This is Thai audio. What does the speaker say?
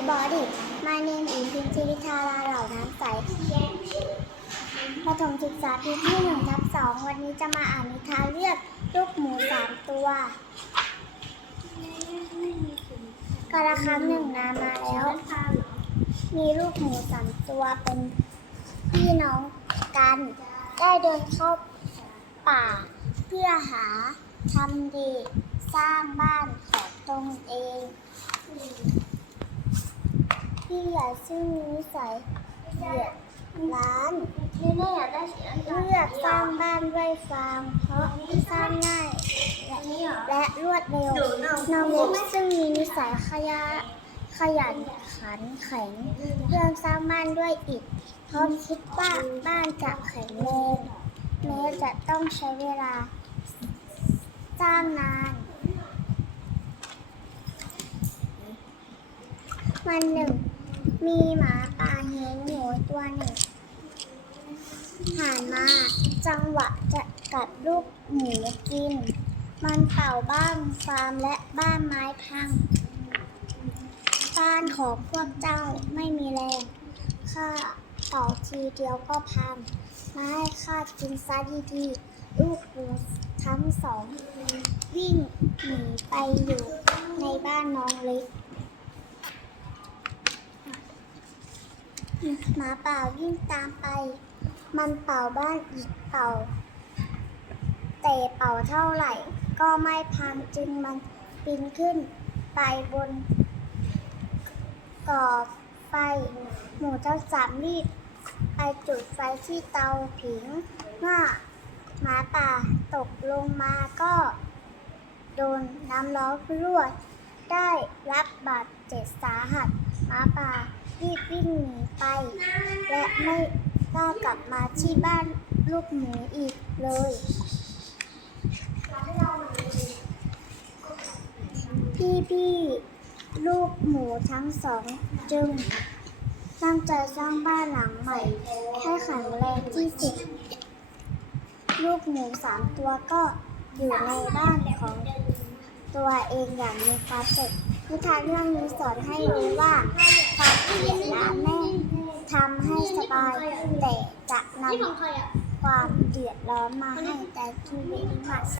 everybody my name is พิมพ์จิริธาราเหล่าน้ำใสประถมศึกษาปีที่หนึ่งทับสองวันนี้จะมาอ่านนิทานเรื่องลูกหมูสามตัวกาละครั้งหนึ่งนานมาแล้ว มีลูกหมูสามตัวเป็นพี่น้องกัน ได้เดินเข้าป่า เพื่อหาทำดีสร้างบ้านของตนเอง พี่ใหญ่ซึ่งมีนิสัยเกียดร้านเลือกสร้างบ้านด้วยฟางเพราะสร้างง่ายและรวดเร็วน้องเล็กซึ่งมีนิสัยขยะขยันขันแข็งเรื่อสร้างบ้านด้วยอิฐเพราะคิดว่าบ้านจะแข็งแรงแม้จะต้องใช้เวลา สร้างนาน วันหนึ่ง มีหมาป่าเห็นหมูตัวหนึ่งผ่านมาจังหวะจะกัดลูกหมูกิน มันเป่าบ้านฟาร์มและบ้านไม้พัง บ้านของพวกเจ้าไม่มีแรงข้าเป่าทีเดียวก็พังมาให้ข้ากินซะดีๆลูกหมูทั้งสอง วิ่งหนีไปอยู่ในบ้านน้องเล็ก หมาป่าวิ่งตามไป มันเป่าบ้านอีกเป่า แต่เป่าเท่าไหร่ ก็ไม่พังจึงมันปีนขึ้นไปบนก่อไฟ หมูเจ้าสามรีบไปจุดไฟที่เตาผิง เมื่อหมาป่าตกลงมาก็ โดนน้ำร้อนลวด ได้รับบาดเจ็บสาหัสหมาป่า รีบวิ่งหนีไป และไม่กล้ากลับมาที่บ้านลูกหมูอีกเลยพี่พี่ลูกหมูทั้งสองจึงตั้งใจสร้างบ้านหลังใหม่ ให้แข็งแรงที่สุด ลูกหมูสามตัวก็อยู่ในบ้านของตัวเองอย่างมีความสุข นิทานเรื่องนี้สอนให้รู้ว่าความเพียรและแม่ทำให้สบาย แต่จะนำความเดือดร้อนมาให้แต่ที่เวนิมัส